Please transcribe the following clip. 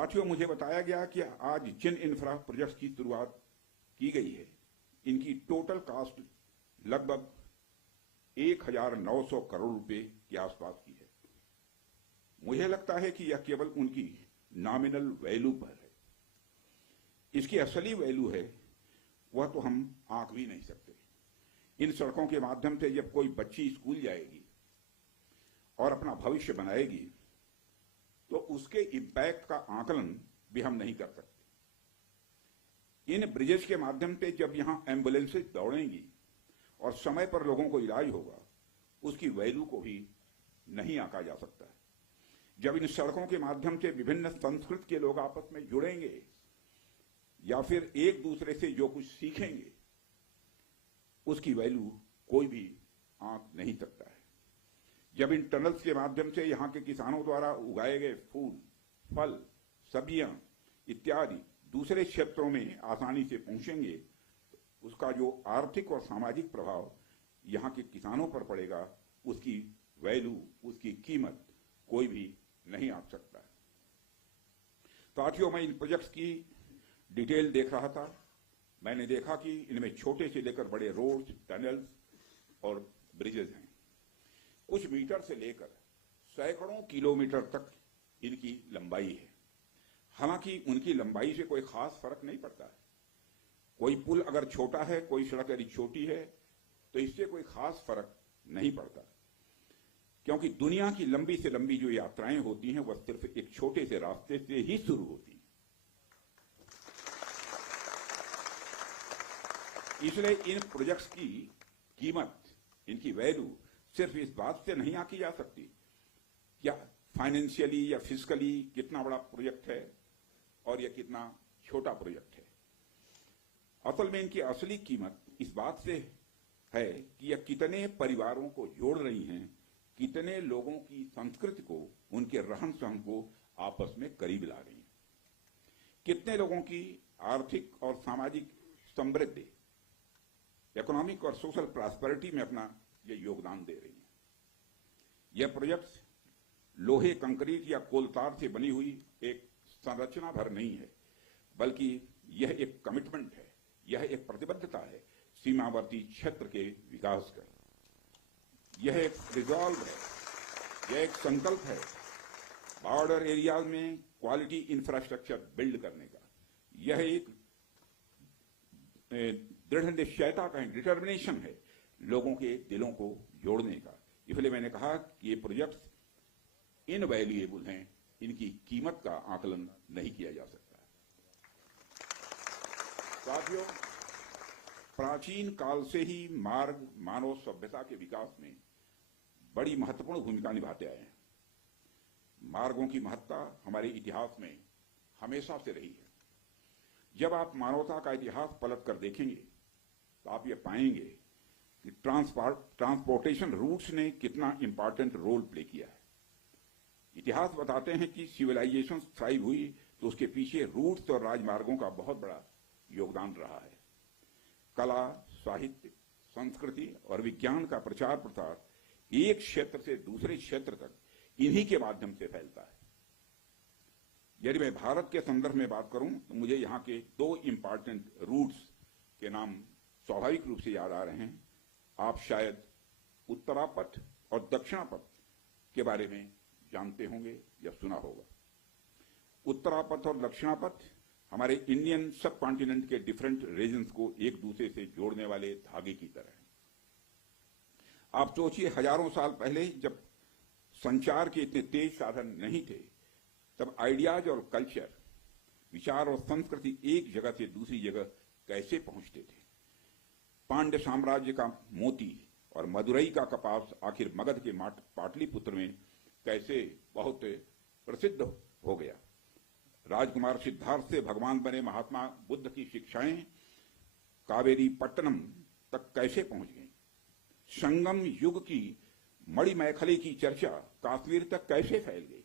साथियों, मुझे बताया गया कि आज जिन इंफ्रा प्रोजेक्ट्स की शुरुआत की गई है, इनकी टोटल कॉस्ट लगभग 1900 करोड़ रुपए के आसपास की है। मुझे लगता है कि यह केवल उनकी नॉमिनल वैल्यू पर है। इसकी असली वैल्यू है वह तो हम आंक भी नहीं सकते। इन सड़कों के माध्यम से जब कोई बच्ची स्कूल जाएगी और अपना भविष्य बनाएगी तो उसके इंपैक्ट का आकलन भी हम नहीं कर सकते। इन ब्रिजेस के माध्यम से जब यहां एम्बुलेंसेज दौड़ेंगी और समय पर लोगों को इलाज होगा, उसकी वैल्यू को भी नहीं आंका जा सकता है। जब इन सड़कों के माध्यम से विभिन्न संस्कृति के लोग आपस में जुड़ेंगे या फिर एक दूसरे से जो कुछ सीखेंगे, उसकी वैल्यू कोई भी आंक नहीं सकता है। जब इन टनल्स के माध्यम से यहां के किसानों द्वारा उगाए गए फूल, फल, सब्जियां इत्यादि दूसरे क्षेत्रों में आसानी से पहुंचेंगे, उसका जो आर्थिक और सामाजिक प्रभाव यहां के किसानों पर पड़ेगा, उसकी वैल्यू, उसकी कीमत कोई भी नहीं आंक सकता है। साथियों, मैं इन प्रोजेक्ट्स की डिटेल देख रहा था। मैंने देखा कि इनमें छोटे से लेकर बड़े रोड्स, टनल्स और ब्रिजेज हैं। कुछ मीटर से लेकर सैकड़ों किलोमीटर तक इनकी लंबाई है। हालांकि उनकी लंबाई से कोई खास फर्क नहीं पड़ता है। कोई पुल अगर छोटा है, कोई सड़क यदि छोटी है, तो इससे कोई खास फर्क नहीं पड़ता, क्योंकि दुनिया की लंबी से लंबी जो यात्राएं होती हैं वह सिर्फ एक छोटे से रास्ते से ही शुरू होती हैं। इसलिए इन प्रोजेक्ट्स की कीमत, इनकी वैल्यू सिर्फ इस बात से नहीं आंकी जा सकती क्या फाइनेंशियली या फिजिकली कितना बड़ा प्रोजेक्ट है और यह कितना छोटा प्रोजेक्ट है। असल में इनकी असली कीमत इस बात से है कि यह कितने परिवारों को जोड़ रही हैं, कितने लोगों की संस्कृति को, उनके रहन सहन को आपस में करीब ला रही हैं, कितने लोगों की आर्थिक और सामाजिक समृद्धि, इकोनॉमिक और सोशल प्रॉस्पेरिटी में अपना यह योगदान दे रही है। यह प्रोजेक्ट लोहे, कंक्रीट या कोलतार से बनी हुई एक संरचना भर नहीं है, बल्कि यह एक कमिटमेंट है, यह एक प्रतिबद्धता है सीमावर्ती क्षेत्र के विकास का। यह एक रिजॉल्व है, यह एक संकल्प है बॉर्डर एरियाज में क्वालिटी इंफ्रास्ट्रक्चर बिल्ड करने का। यह एक दृढ़ निश्चयता का डिटर्मिनेशन है लोगों के दिलों को जोड़ने का। इसलिए मैंने कहा कि ये प्रोजेक्ट्स इनवैल्यूएबल हैं, इनकी कीमत का आकलन नहीं किया जा सकता। साथियों, प्राचीन काल से ही मार्ग मानव सभ्यता के विकास में बड़ी महत्वपूर्ण भूमिका निभाते आए हैं। मार्गों की महत्ता हमारे इतिहास में हमेशा से रही है। जब आप मानवता का इतिहास पलट कर देखेंगे तो आप ये पाएंगे कि ट्रांसपोर्टेशन रूट्स ने कितना इंपॉर्टेंट रोल प्ले किया है। इतिहास बताते हैं कि सिविलाइजेशन थ्राइव हुई तो उसके पीछे रूट्स और राजमार्गों का बहुत बड़ा योगदान रहा है। कला, साहित्य, संस्कृति और विज्ञान का प्रचार प्रसार एक क्षेत्र से दूसरे क्षेत्र तक इन्हीं के माध्यम से फैलता है। यदि मैं भारत के संदर्भ में बात करूं तो मुझे यहां के दो इंपॉर्टेंट रूट्स के नाम स्वाभाविक रूप से याद आ रहे हैं। आप शायद उत्तरापथ और दक्षिणापथ के बारे में जानते होंगे या सुना होगा। उत्तरापथ और दक्षिणापथ हमारे इंडियन सब कॉन्टिनेंट के डिफरेंट रीजन्स को एक दूसरे से जोड़ने वाले धागे की तरह है। आप सोचिए, हजारों साल पहले जब संचार के इतने तेज साधन नहीं थे, तब आइडियाज और कल्चर, विचार और संस्कृति एक जगह से दूसरी जगह कैसे पहुंचते थे। पांड्य साम्राज्य का मोती और मदुरई का कपास आखिर मगध के पाटलिपुत्र में कैसे बहुत प्रसिद्ध हो गया। राजकुमार सिद्धार्थ से भगवान बने महात्मा बुद्ध की शिक्षाएं कावेरी पट्टनम तक कैसे पहुंच गई। संगम युग की मणिमैखली की चर्चा कश्मीर तक कैसे फैल गई।